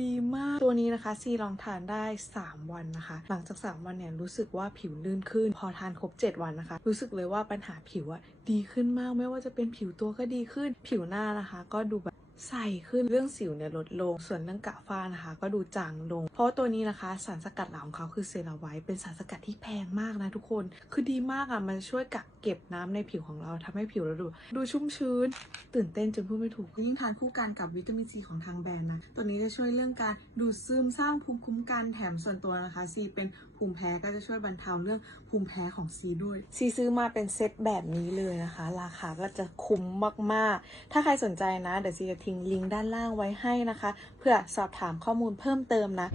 ดีมาก ตัวนี้นะคะ ซีลองทานได้ 3 วันนะคะ หลังจาก 3 วันเนี่ย รู้สึกว่าผิวลื่นขึ้น พอทานครบ 7 วันนะคะ รู้สึกเลยว่าปัญหาผิวอะดีขึ้นมากไม่ว่าจะเป็นผิวตัวก็ดีขึ้นผิวหน้านะคะ ก็ดูแบบใสขึ้นเรื่องสิวเนี่ย ลดลงส่วนเรื่องกะฟ้านะคะ ก็ดูจางลง เพราะตัวนี้นะคะสารสกัดหลักของเขาคือเซราไวเป็นสารสกัดที่แพงมากนะทุกคนคือดีมากอะ่ะมันช่วยกักเก็บน้ำในผิวของเราทำให้ผิวเราดู ดูชุ่มชื้น ตื่นเต้นจนพูดไม่ถูกยิ่งทานคู่กันกับวิตามินซีของทางแบรนด์นะตัวนี้จะช่วยเรื่องการดูดซึมสร้างภูมิคุ้มกันแถมส่วนตัวนะคะซีเป็นภูมิแพ้ก็จะช่วยบรรเทาเรื่องภูมิแพ้ของซีด้วยซีซื้อมาเป็นเซตแบบนี้เลยนะคะ ราคาก็จะคุ้มมากๆถ้าใครสนใจนะเดี๋ยวซีจะทิ้งลิงก์ด้านล่างไว้ให้นะคะ เพื่อสอบถามข้อมูลเพิ่มเติมนะ